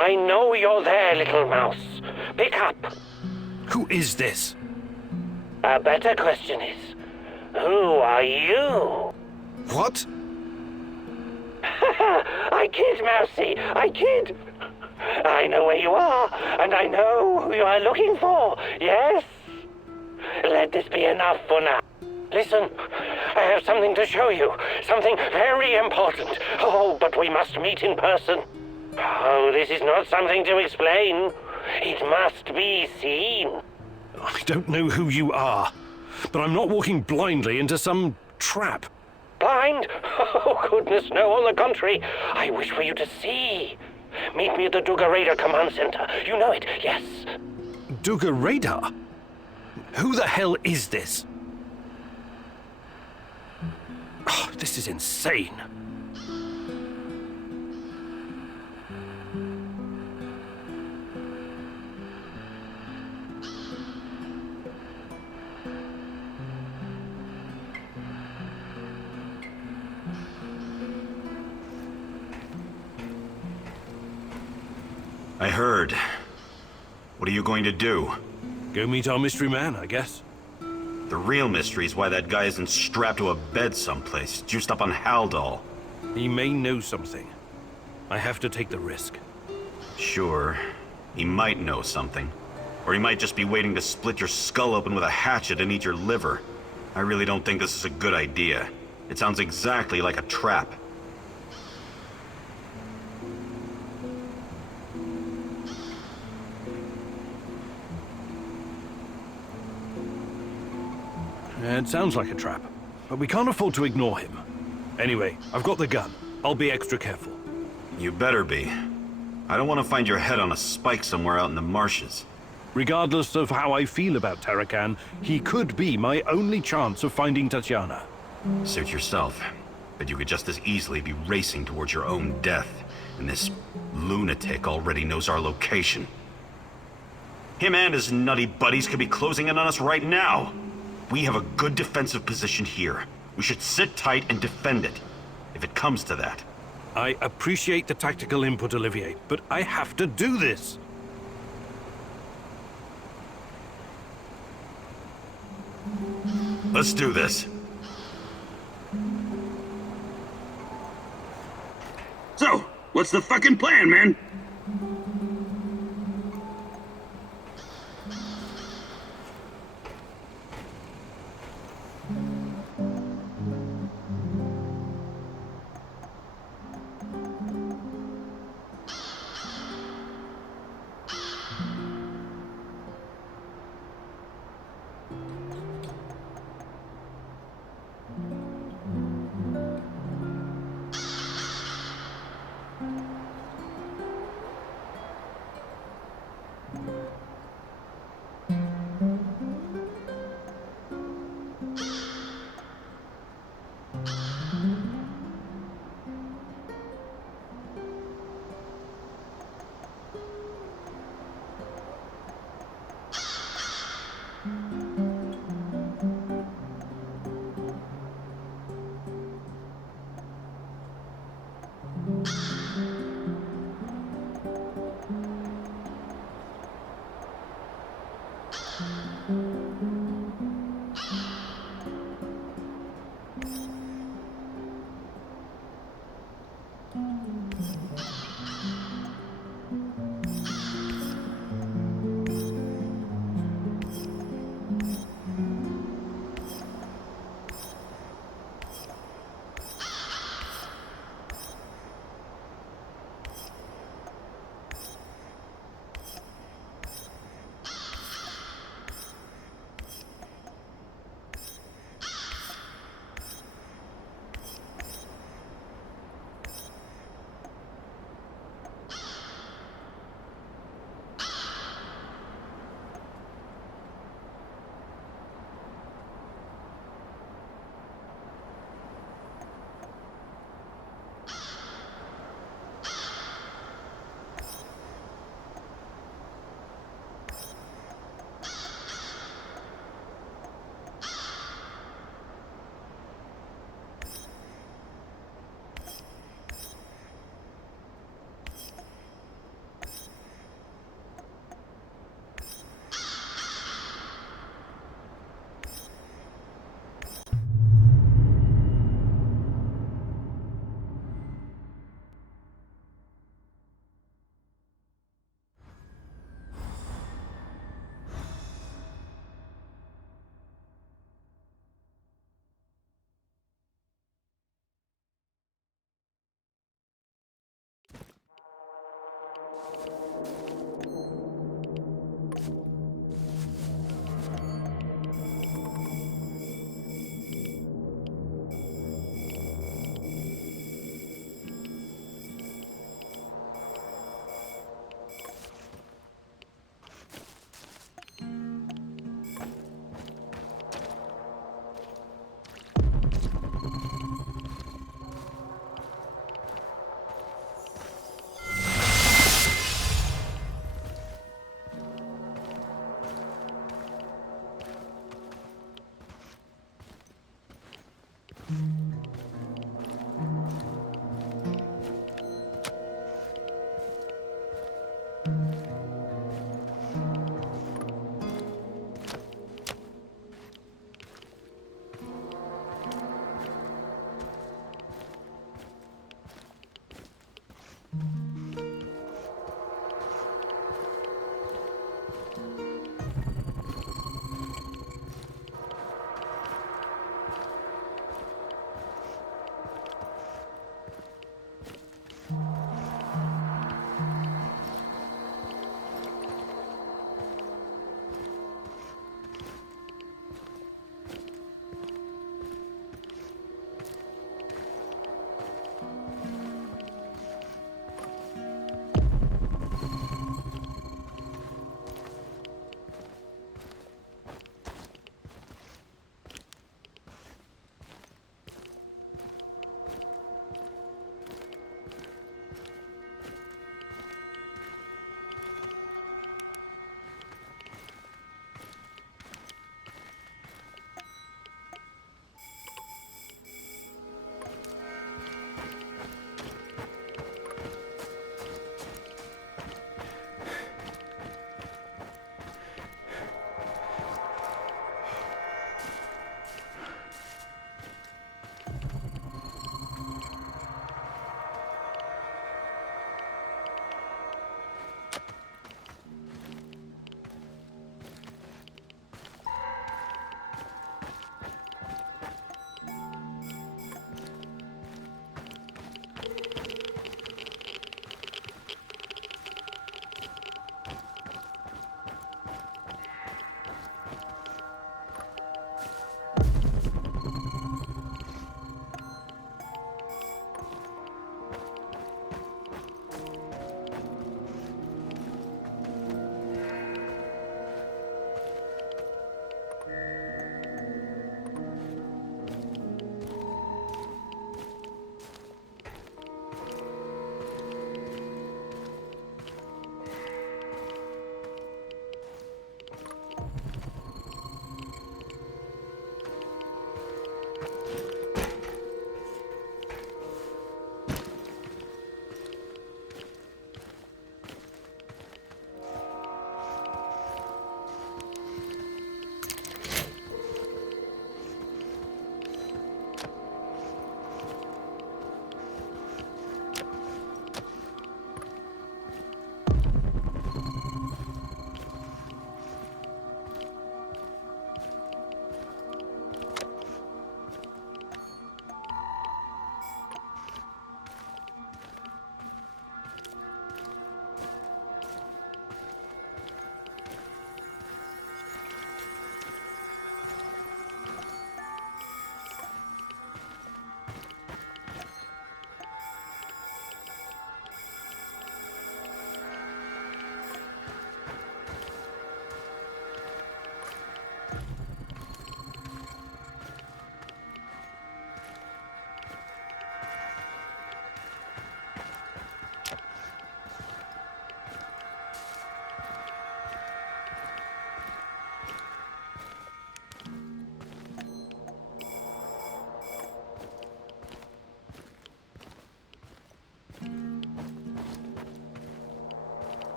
I know you're there, little mouse. Pick up. Who is this? A better question is, who are you? What? I kid, Mousy, I kid. I know where you are, and I know who you are looking for, yes? Let this be enough for now. Listen, I have something to show you, something very important. Oh, but we must meet in person. Oh, this is not something to explain. It must be seen. I don't know who you are, but I'm not walking blindly into some trap. Blind? Oh, goodness, no, on the contrary. I wish for you to see. Meet me at the Duga Radar Command Center. You know it, yes. Duga Radar? Who the hell is this? Oh, this is insane. I heard. What are you going to do? Go meet our mystery man, I guess. The real mystery is why that guy isn't strapped to a bed someplace, juiced up on Haldol. He may know something. I have to take the risk. Sure, he might know something. Or he might just be waiting to split your skull open with a hatchet and eat your liver. I really don't think this is a good idea. It sounds exactly like a trap. It sounds like a trap, but we can't afford to ignore him. Anyway, I've got the gun. I'll be extra careful. You better be. I don't want to find your head on a spike somewhere out in the marshes. Regardless of how I feel about Tarakan, he could be my only chance of finding Tatiana. Suit yourself. But you could just as easily be racing towards your own death, and this lunatic already knows our location. Him and his nutty buddies could be closing in on us right now. We have a good defensive position here. We should sit tight and defend it, if it comes to that. I appreciate the tactical input, Olivier, but I have to do this. Let's do this. So, what's the fucking plan, man?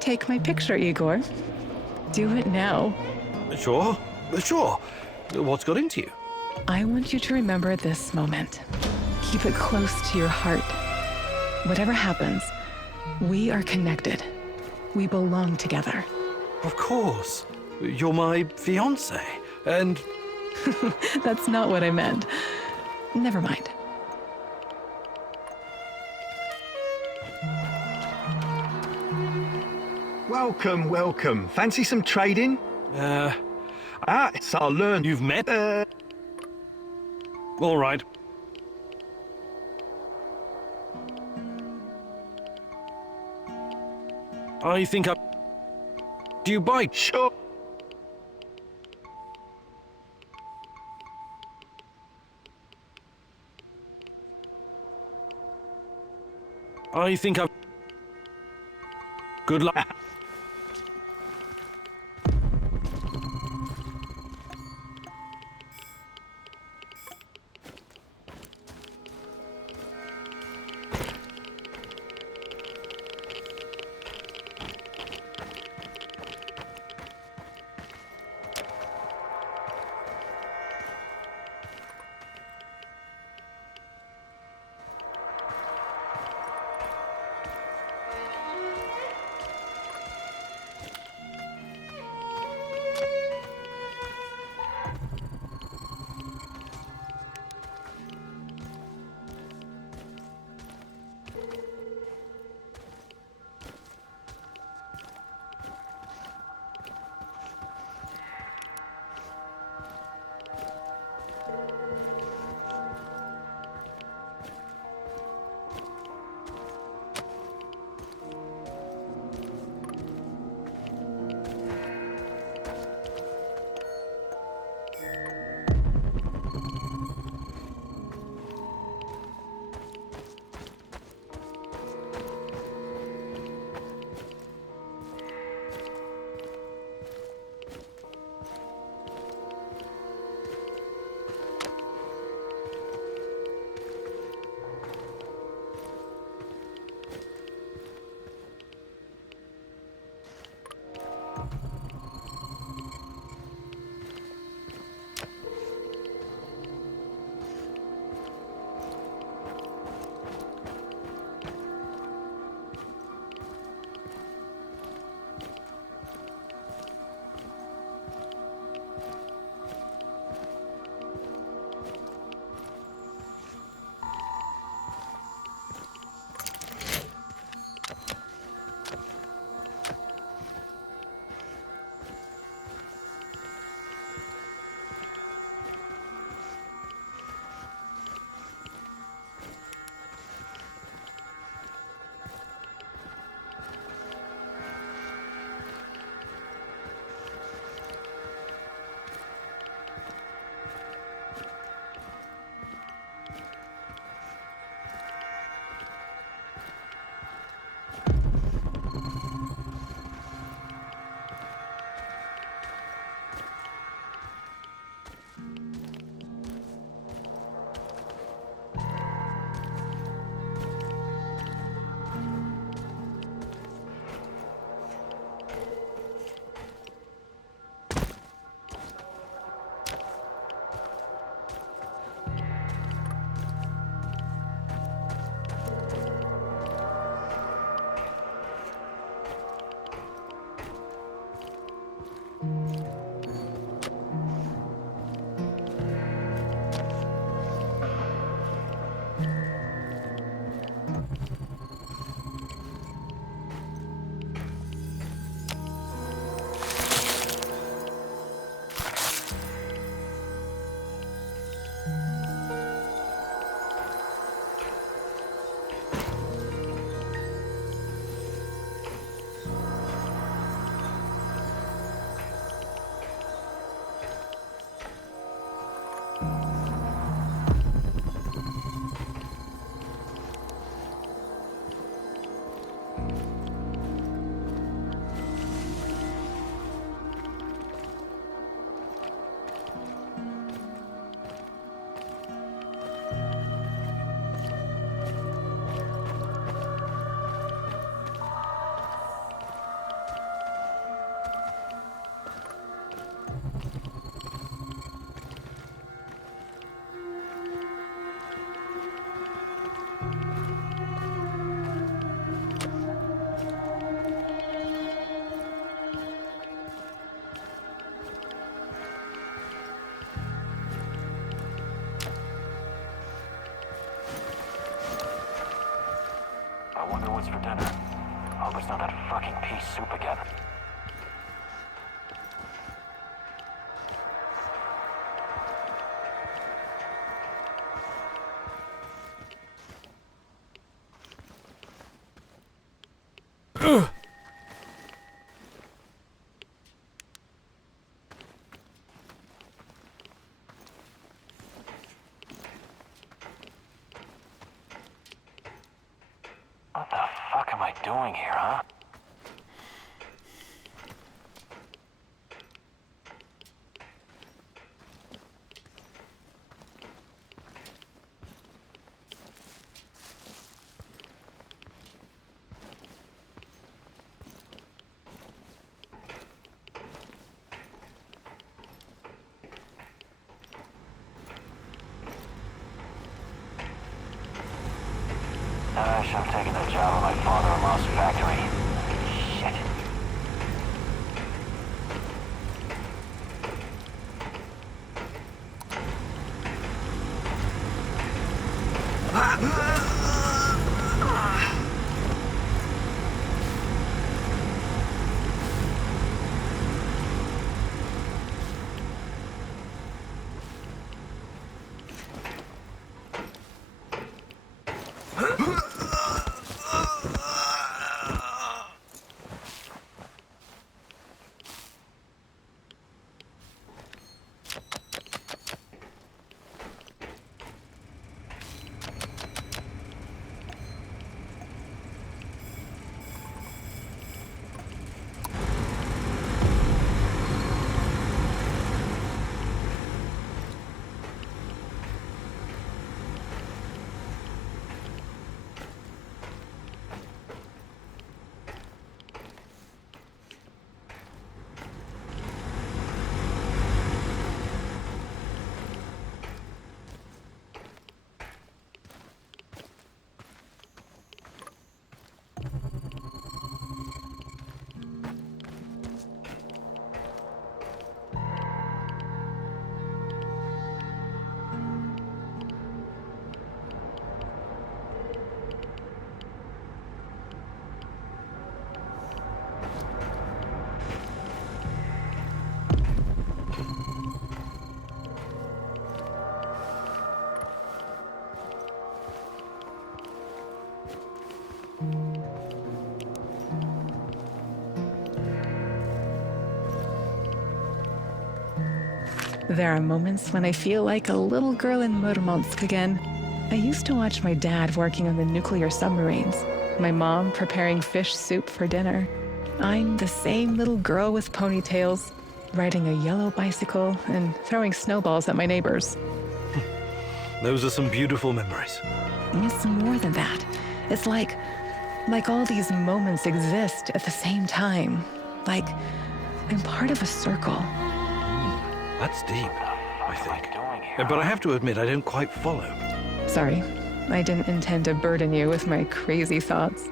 Take my picture, Igor. Do it now. Sure, sure. What's got into you? I want you to remember this moment. Keep it close to your heart. Whatever happens, we are connected. We belong together. Of course. You're my fiancé, and... That's not what I meant. Never mind. Welcome, welcome. Fancy some trading? So I'll learn. You've met? All right. I think I... Do you bike? Sure. I think I... Good luck. what's for dinner. Hope it's not that fucking pea soup again. What the fuck am I doing here, huh? I should have taken that job at my father-in-law's factory. Shit. There are moments when I feel like a little girl in Murmansk again. I used to watch my dad working on the nuclear submarines, my mom preparing fish soup for dinner. I'm the same little girl with ponytails, riding a yellow bicycle and throwing snowballs at my neighbors. Those are some beautiful memories. It's more than that. It's like all these moments exist at the same time. Like I'm part of a circle. That's deep, I think. But I have to admit, I don't quite follow. Sorry, I didn't intend to burden you with my crazy thoughts.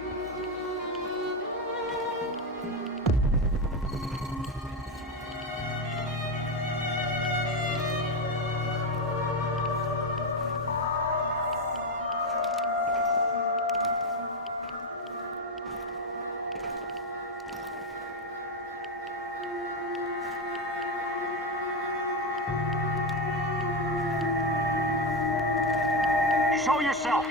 Show yourself!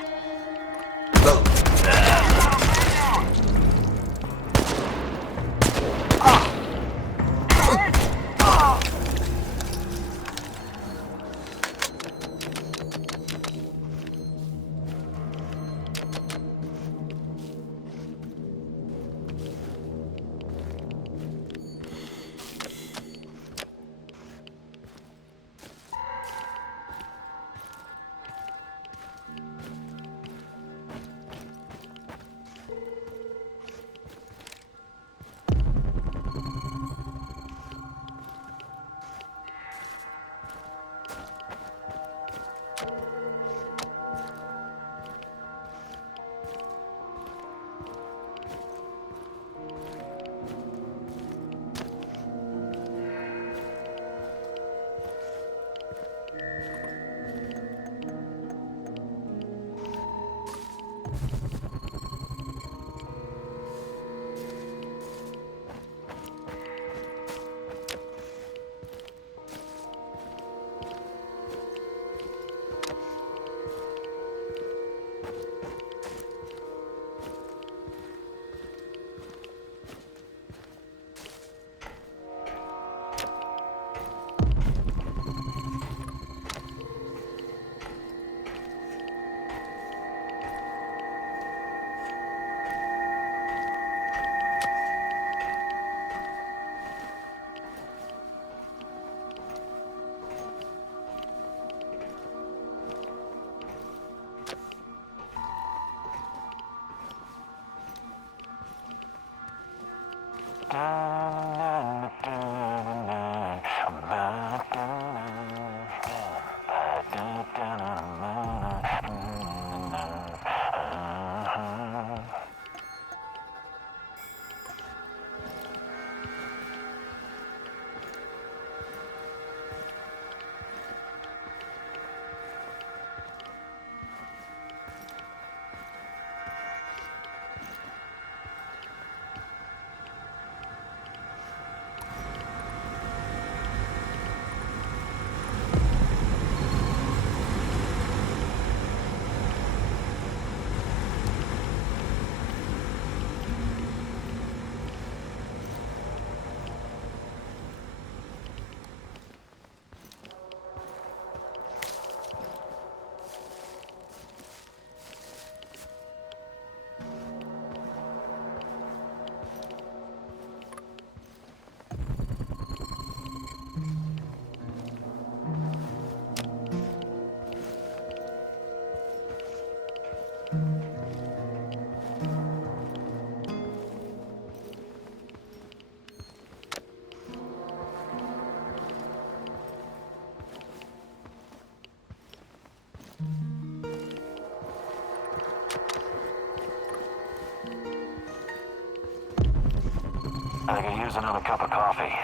I could use another cup of coffee,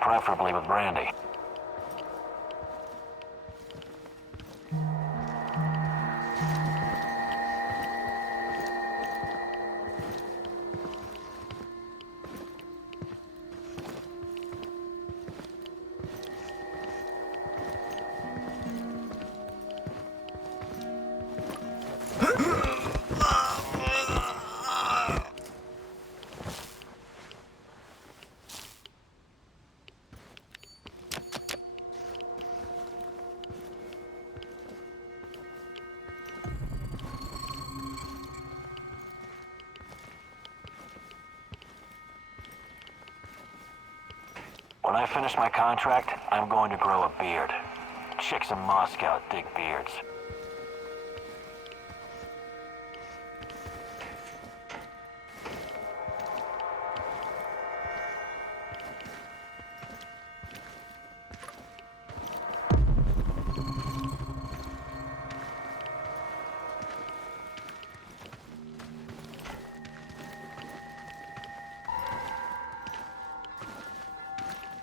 preferably with brandy. When I finish my contract, I'm going to grow a beard. Chicks in Moscow dig beards.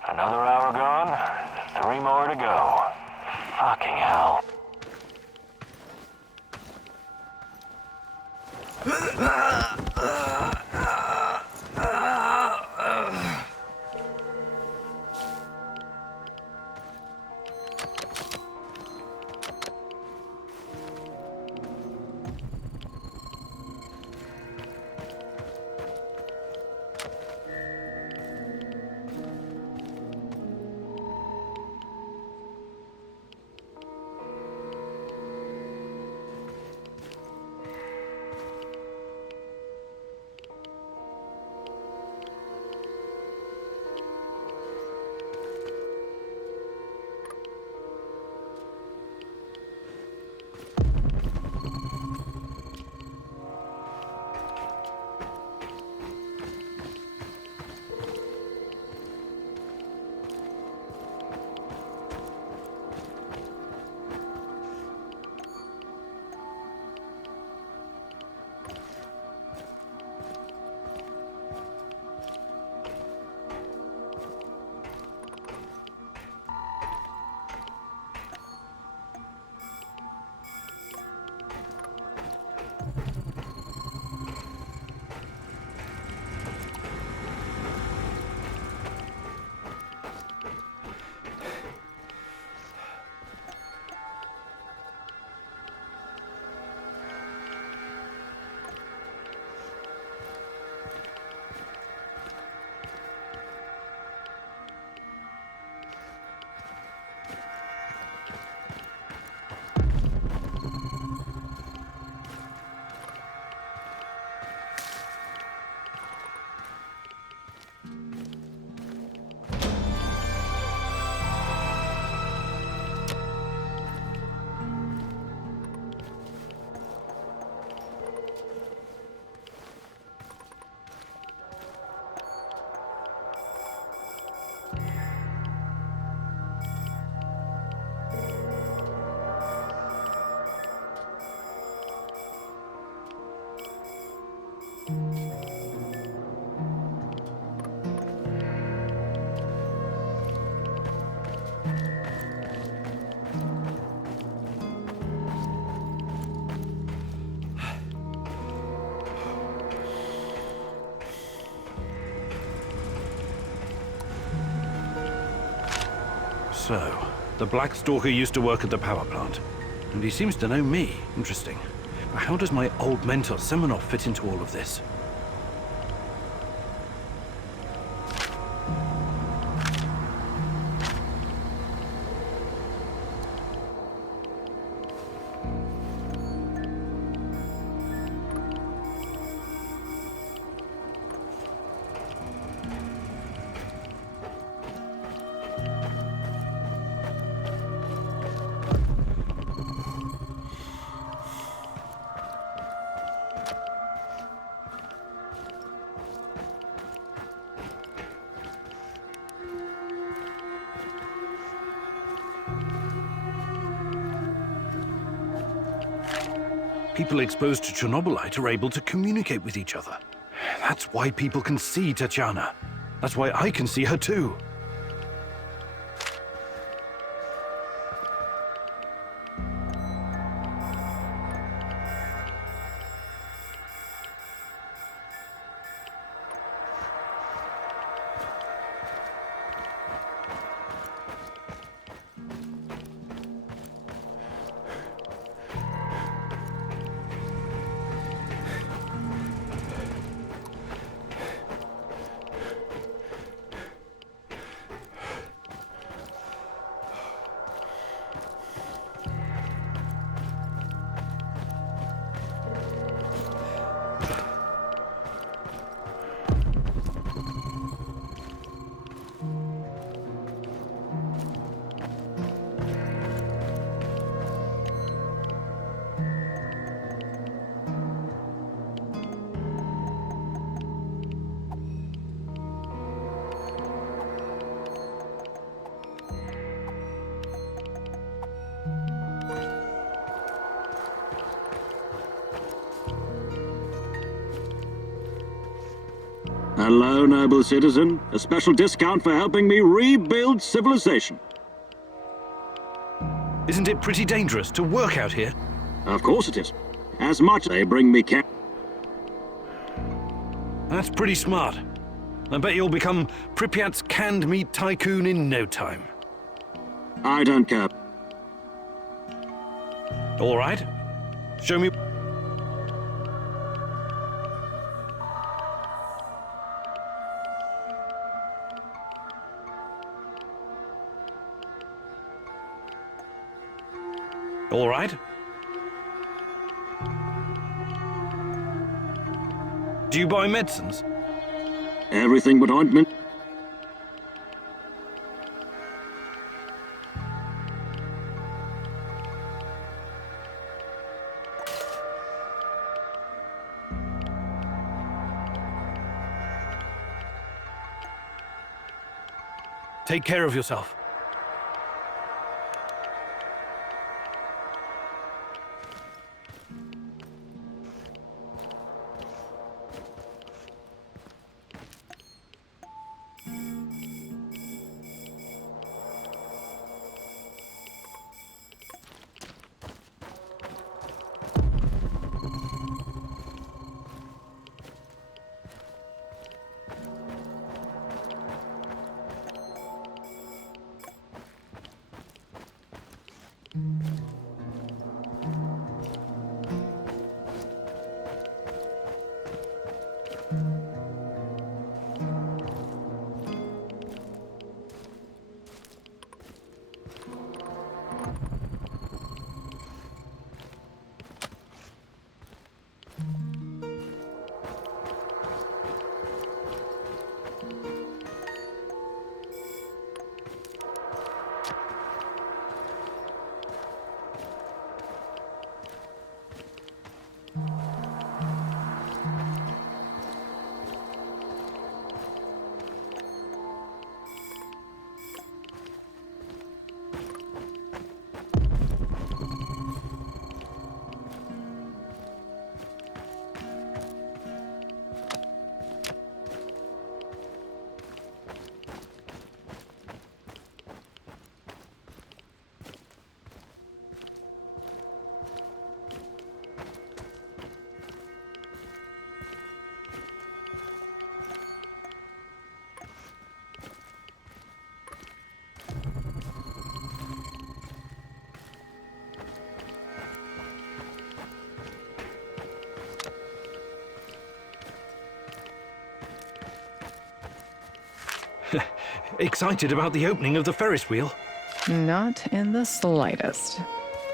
Another hour gone, 3 more to go. Fucking hell. So, the Black Stalker used to work at the power plant, and he seems to know me. Interesting. But how does my old mentor Semenov fit into all of this? People exposed to Chernobylite are able to communicate with each other. That's why people can see Tatiana. That's why I can see her too. Hello, noble citizen. A special discount for helping me rebuild civilization. Isn't it pretty dangerous to work out here? Of course it is. As much they bring me That's pretty smart. I bet you'll become Pripyat's canned meat tycoon in no time. I don't care. All right. Show me. All right. Do you buy medicines? Everything but ointment. Take care of yourself. Excited about the opening of the Ferris wheel? Not in the slightest.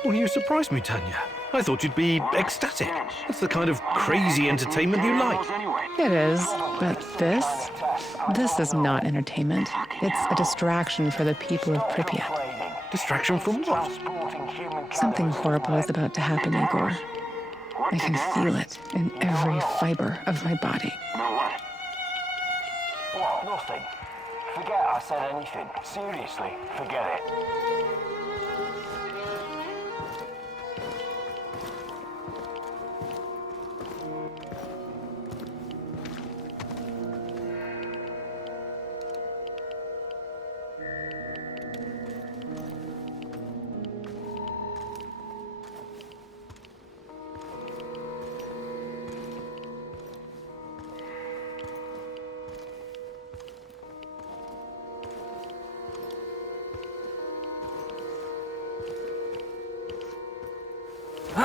Well, you surprised me, Tanya. I thought you'd be ecstatic. That's the kind of crazy entertainment you like. It is, but this is not entertainment. It's a distraction for the people of Pripyat. Distraction from what? Something horrible is about to happen, Igor. I can feel it in every fiber of my body. What? Nothing. Forget I said anything. Seriously, forget it. The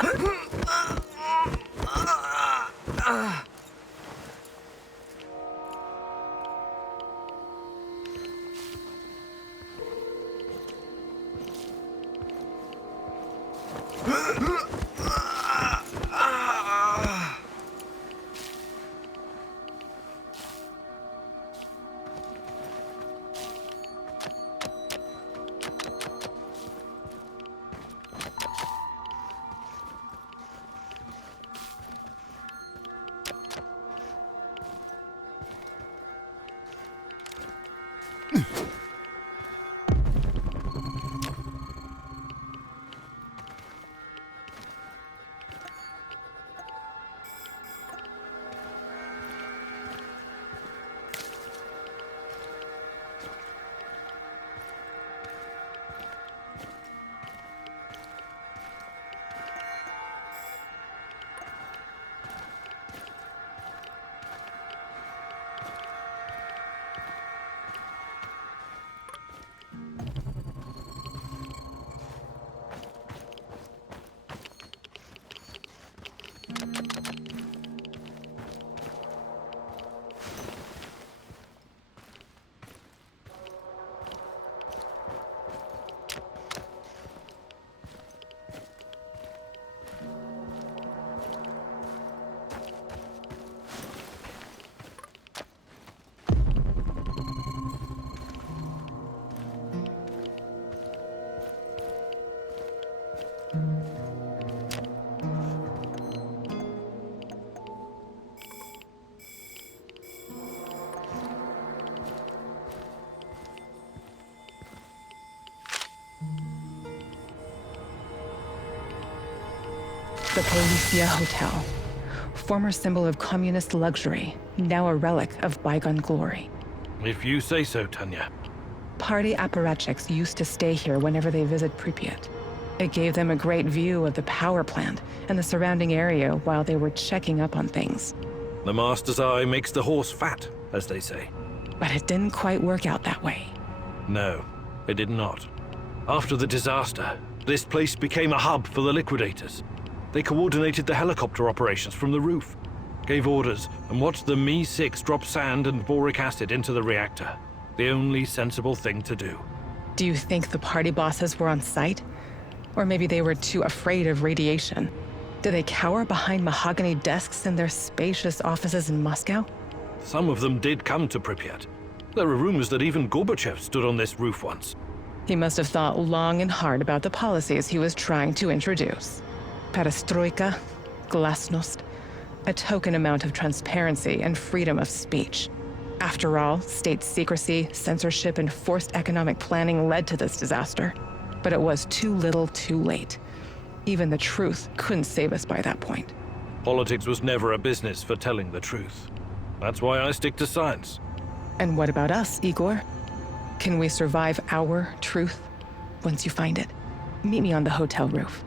Policia Hotel. Former symbol of communist luxury, now a relic of bygone glory. If you say so, Tanya. Party apparatchiks used to stay here whenever they visit Pripyat. It gave them a great view of the power plant and the surrounding area while they were checking up on things. The master's eye makes the horse fat, as they say. But it didn't quite work out that way. No, it did not. After the disaster, this place became a hub for the liquidators. They coordinated the helicopter operations from the roof, gave orders, and watched the Mi-6 drop sand and boric acid into the reactor. The only sensible thing to do. Do you think the party bosses were on site? Or maybe they were too afraid of radiation? Did they cower behind mahogany desks in their spacious offices in Moscow? Some of them did come to Pripyat. There are rumors that even Gorbachev stood on this roof once. He must have thought long and hard about the policies he was trying to introduce. Perestroika, glasnost, a token amount of transparency and freedom of speech. After all, state secrecy, censorship, and forced economic planning led to this disaster. But it was too little, too late. Even the truth couldn't save us by that point. Politics was never a business for telling the truth. That's why I stick to science. And what about us, Igor? Can we survive our truth once you find it? Meet me on the hotel roof.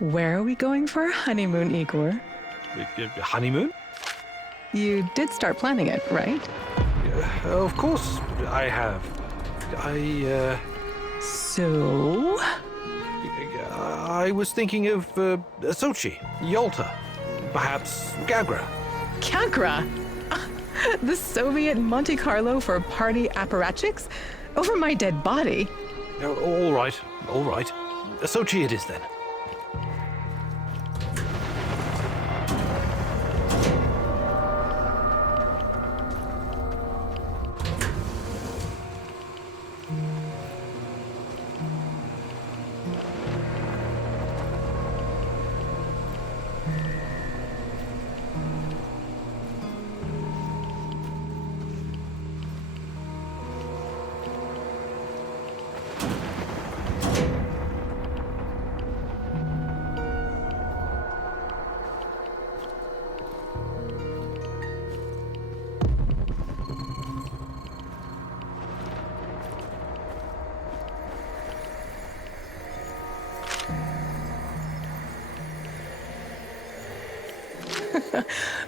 Where are we going for our honeymoon, Igor? Honeymoon? You did start planning it, right? Of course I have. So? I was thinking of Sochi, Yalta, perhaps Gagra. Kagra? The Soviet Monte Carlo for party apparatchiks? Over my dead body? All right. Sochi it is then.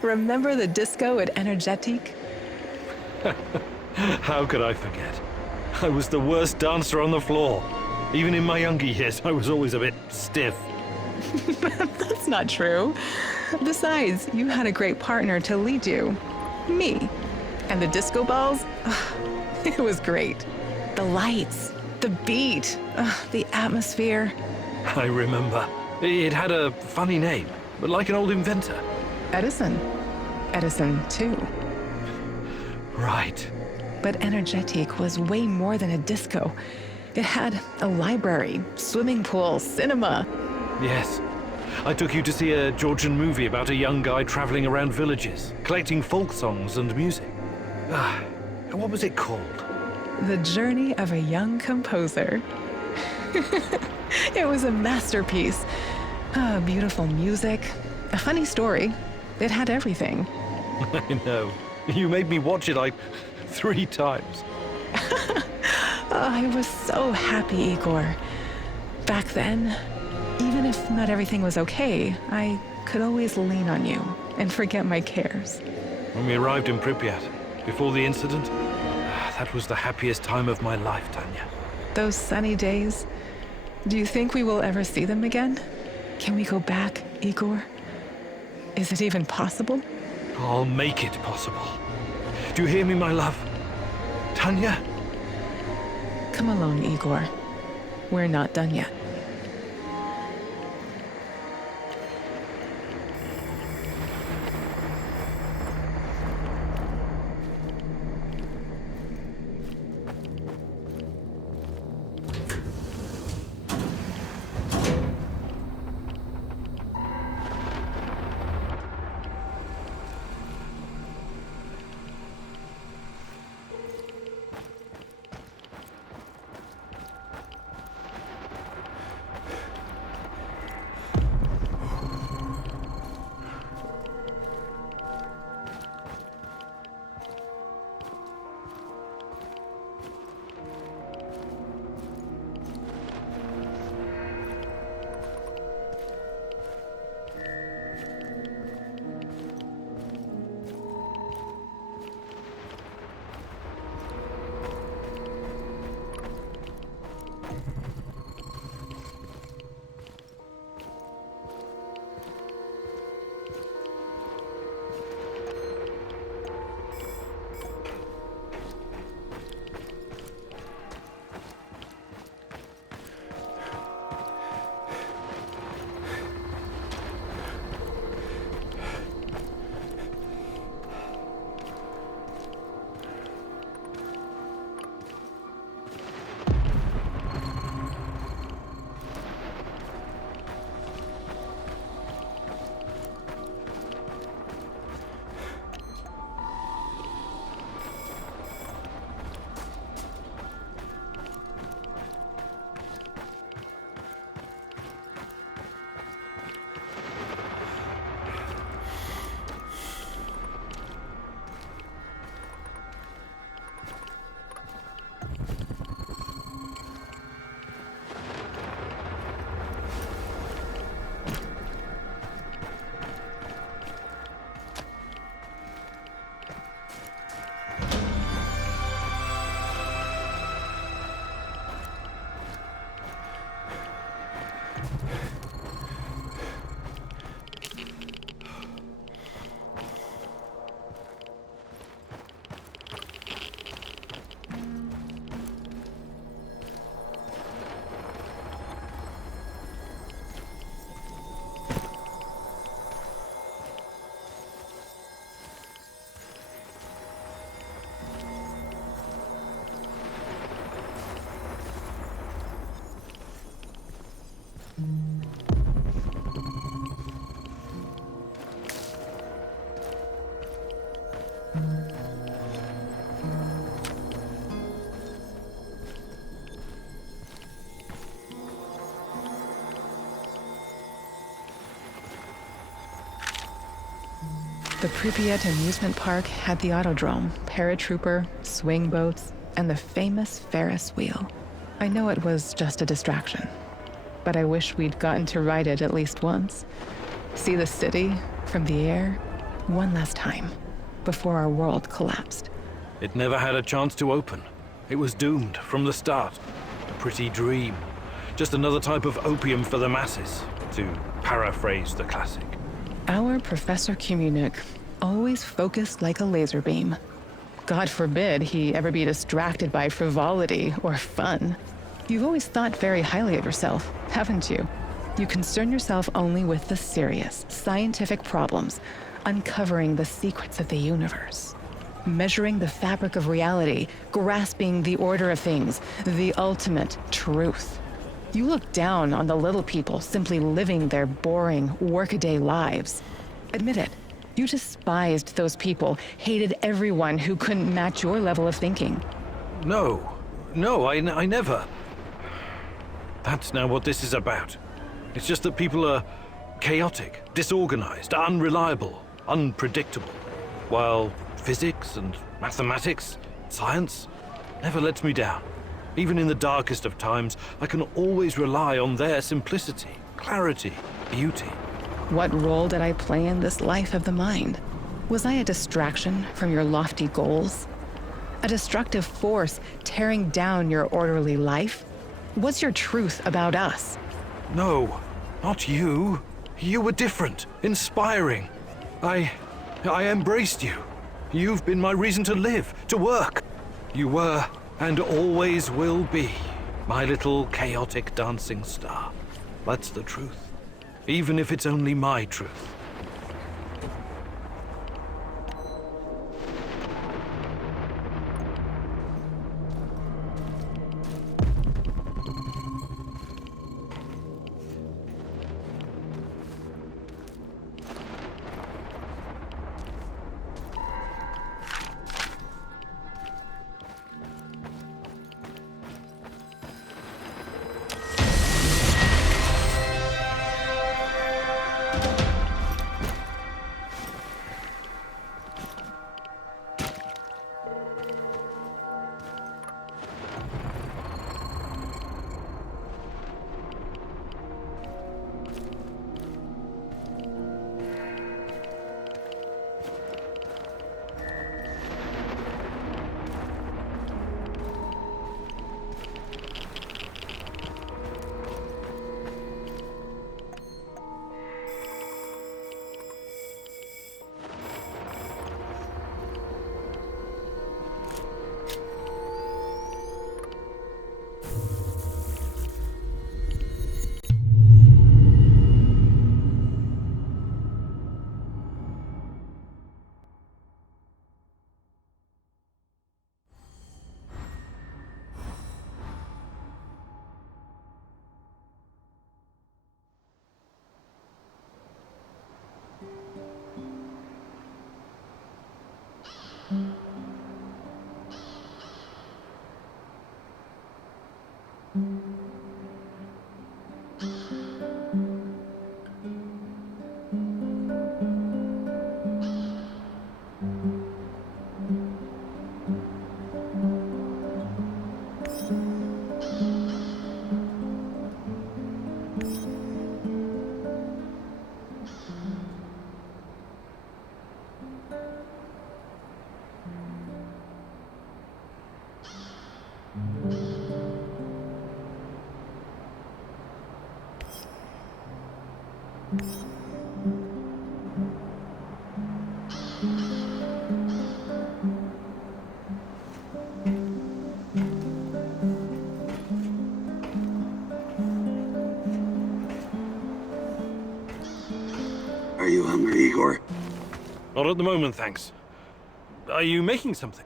Remember the disco at Energetic? How could I forget? I was the worst dancer on the floor. Even in my younger years, I was always a bit stiff. That's not true. Besides, you had a great partner to lead you. Me. And the disco balls? It was great. The lights, the beat, the atmosphere. I remember. It had a funny name, but like an old inventor. Edison. Edison, too. Right. But Energetic was way more than a disco. It had a library, swimming pool, cinema. Yes. I took you to see a Georgian movie about a young guy traveling around villages, collecting folk songs and music. What was it called? The Journey of a Young Composer. It was a masterpiece. Beautiful music, a funny story. It had everything. I know. You made me watch it like 3 times. I was so happy, Igor. Back then, even if not everything was okay, I could always lean on you and forget my cares. When we arrived in Pripyat, before the incident, that was the happiest time of my life, Tanya. Those sunny days, do you think we will ever see them again? Can we go back, Igor? Is it even possible? I'll make it possible. Do you hear me, my love? Tanya? Come along, Igor. We're not done yet. The Pripyat amusement park had the autodrome, paratrooper, swing boats, and the famous Ferris wheel. I know it was just a distraction, but I wish we'd gotten to ride it at least once. See the city from the air one last time before our world collapsed. It never had a chance to open. It was doomed from the start. A pretty dream. Just another type of opium for the masses, to paraphrase the classic. Our Professor Komunik always focused like a laser beam. God forbid he ever be distracted by frivolity or fun. You've always thought very highly of yourself, haven't you? You concern yourself only with the serious, scientific problems, uncovering the secrets of the universe, measuring the fabric of reality, grasping the order of things, the ultimate truth. You look down on the little people simply living their boring, workaday lives. Admit it, you despised those people, hated everyone who couldn't match your level of thinking. No, I never. That's now what this is about. It's just that people are chaotic, disorganized, unreliable, unpredictable, while physics and mathematics, science, never lets me down. Even in the darkest of times, I can always rely on their simplicity, clarity, beauty. What role did I play in this life of the mind? Was I a distraction from your lofty goals? A destructive force tearing down your orderly life? What's your truth about us? No, not you. You were different, inspiring. I embraced you. You've been my reason to live, to work. You were, and always will be, my little chaotic dancing star. That's the truth. Even if it's only my truth. Are you hungry, Igor? Not at the moment, thanks. Are you making something?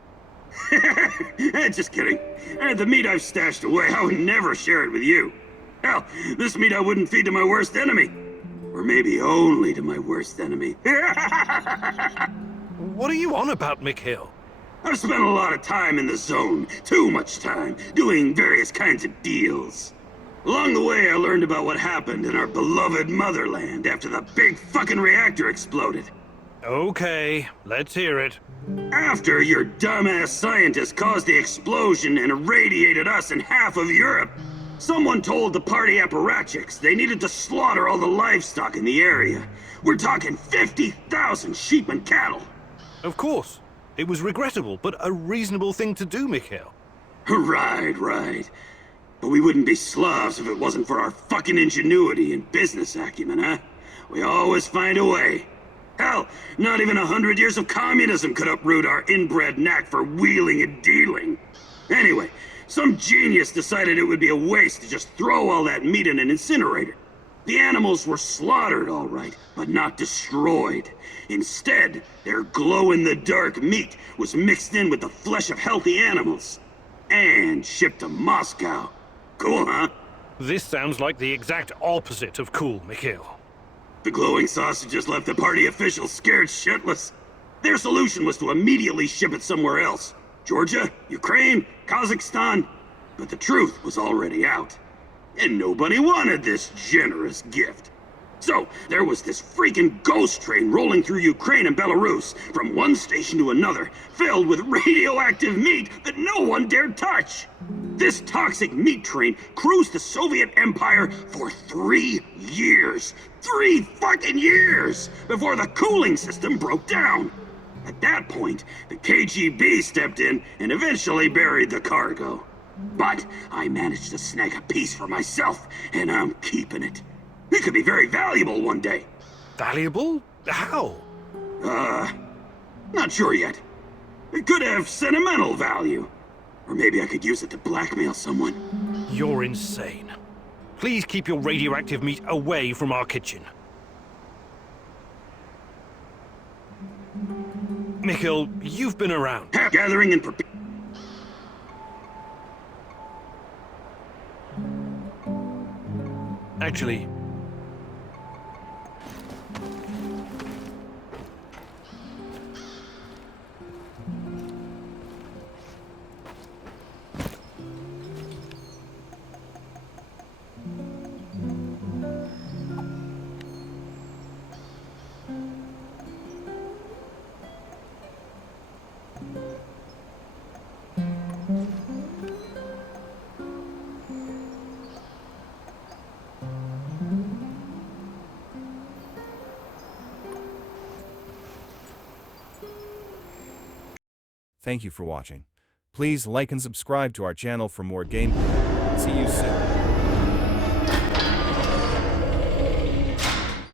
Just kidding. The meat I've stashed away, I would never share it with you. Hell, this meat I wouldn't feed to my worst enemy. Or maybe only to my worst enemy. What are you on about, Mikhail? I've spent a lot of time in the zone. Too much time, doing various kinds of deals. Along the way, I learned about what happened in our beloved motherland after the big fucking reactor exploded. Okay, let's hear it. After your dumbass scientists caused the explosion and irradiated us and half of Europe, someone told the party apparatchiks they needed to slaughter all the livestock in the area. We're talking 50,000 sheep and cattle. Of course. It was regrettable, but a reasonable thing to do, Mikhail. Right. But we wouldn't be Slavs if it wasn't for our fucking ingenuity and business acumen, huh? We always find a way. Hell, not even 100 years of communism could uproot our inbred knack for wheeling and dealing. Anyway, some genius decided it would be a waste to just throw all that meat in an incinerator. The animals were slaughtered, all right, but not destroyed. Instead, their glow-in-the-dark meat was mixed in with the flesh of healthy animals and shipped to Moscow. Cool, huh? This sounds like the exact opposite of cool, Mikhail. The glowing sausages left the party officials scared shitless. Their solution was to immediately ship it somewhere else. Georgia, Ukraine, Kazakhstan. But the truth was already out. And nobody wanted this generous gift. So, there was this freaking ghost train rolling through Ukraine and Belarus, from one station to another, filled with radioactive meat that no one dared touch. This toxic meat train cruised the Soviet Empire for 3 years. 3 fucking years! Before the cooling system broke down. At that point, the KGB stepped in and eventually buried the cargo. But I managed to snag a piece for myself, and I'm keeping it. It could be very valuable one day. Valuable? How? Not sure yet. It could have sentimental value. Or maybe I could use it to blackmail someone. You're insane. Please keep your radioactive meat away from our kitchen. Mikhail, you've been around. Gathering and preparing. Actually, Thank you for watching. Please like and subscribe to our channel for more gameplay. See you soon.